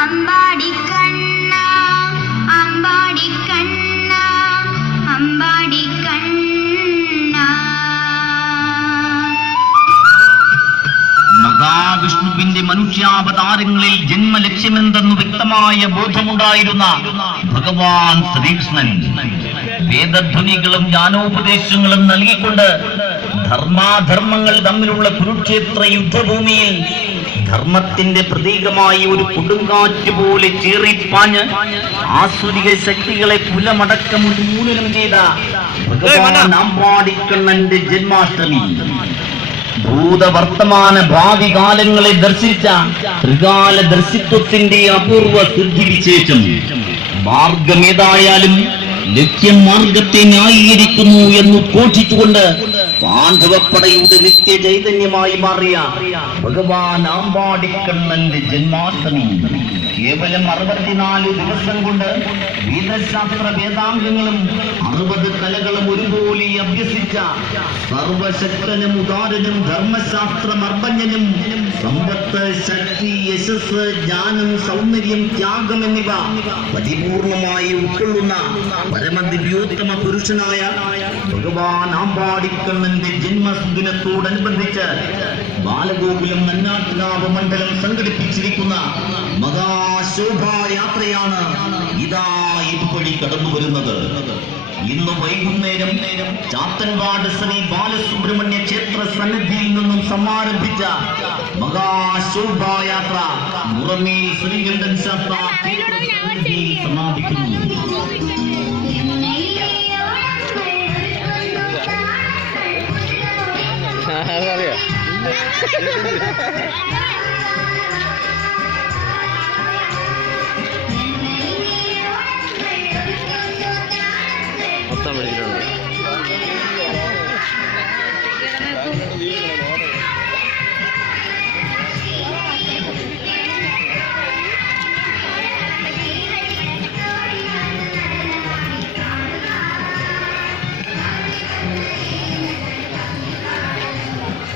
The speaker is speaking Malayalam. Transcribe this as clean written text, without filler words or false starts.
അമ്പാടി കണ്ണ അമ്പാടി കണ്ണ അമ്പാടി കണ്ണ. മഹാവിഷ്ണുവിന്റെ മനുഷ്യാവതാരങ്ങളിൽ ജന്മലക്ഷ്യമെന്തെന്ന് വ്യക്തമായ ബോധമുണ്ടായിരുന്ന ഭഗവാൻ ശ്രീകൃഷ്ണൻ വേദധ്വനികളും ജ്ഞാനോപദേശങ്ങളും നൽകിക്കൊണ്ട് ധർമാധർമ്മങ്ങൾ തമ്മിലുള്ള കുരുക്ഷേത്ര യുദ്ധഭൂമിയിൽ ധർമ്മത്തിന്റെ പ്രതീകമായി ഒരു കൊടുങ്കാറ്റ് പോലെ ചീറിപ്പാഞ്ഞ് ആസുരിക ശക്തികളെ കുലമടക്കം ഉന്മൂലനം ചെയ്ത ഭഗവാൻ അമ്പാടിക്കണ്ണന്റെ ജന്മാഷ്ടമി ഭൂതവർത്തമാന ഭാവി കാലങ്ങളെ ദർശിച്ച ത്രികാല ദർശിത്വത്തിന്റെ അപൂർവ സിദ്ധിവിശേഷം. മാർഗമേതായാലും ലക്ഷ്യം മാർഗത്തെ ന്യായീകരിക്കുന്നു എന്ന് ഘോഷിച്ചുകൊണ്ട് പാണ്ഡവപ്പടയുടെ നിത്യ ചൈതന്യമായി മാറിയ ഭഗവാൻ അമ്പാടിക്കണ്ണന്റെ ജന്മാഷ്ടമി കേവലം 64 ദിവസം കൊണ്ട് വേദശാസ്ത്ര വേദാംഗങ്ങളും 60 കലകളും ഒരുപോലെ അഭ്യസിച്ച സർവശക്തനും ഉദാരനും ധർമ്മശാസ്ത്ര മർമ്മജ്ഞനും സമ്പത്ത്, ശക്തി, യശസ്, ജ്ഞാനം, സൗന്ദര്യം, ത്യാഗം എന്നിവ പരിപൂർണമായി ഉൾക്കൊള്ളുന്ന പരമദിവ്യോത്തമ പുരുഷനായ ഭഗവാൻ അമ്പാടിക്കണ്ണന്റെ ജന്മദിനത്തോടനുബന്ധിച്ച് ബാലഗോകുലം നന്നാട്ടുകാവ് മണ്ഡലം സംഘടിപ്പിച്ചിരിക്കുന്ന മഹാശോഭായാത്രയാണ് ഇതാ ഇതുവഴി കടന്നു വരുന്നത്. ഇന്ന് വൈകുന്നേരം ചാത്തൻപാട് ശ്രീ ബാലസുബ്രഹ്മണ്യ ക്ഷേത്ര സന്നിധിയിൽ നിന്നും സമാരംഭിച്ച മഹാശോഭായാത്ര മുറമേൽ ശ്രീകണ്ഠൻ ശാസ്ത്ര സമാപിക്കുന്നു. മൊത്തം മേടിച്ചിട്ടുണ്ട്.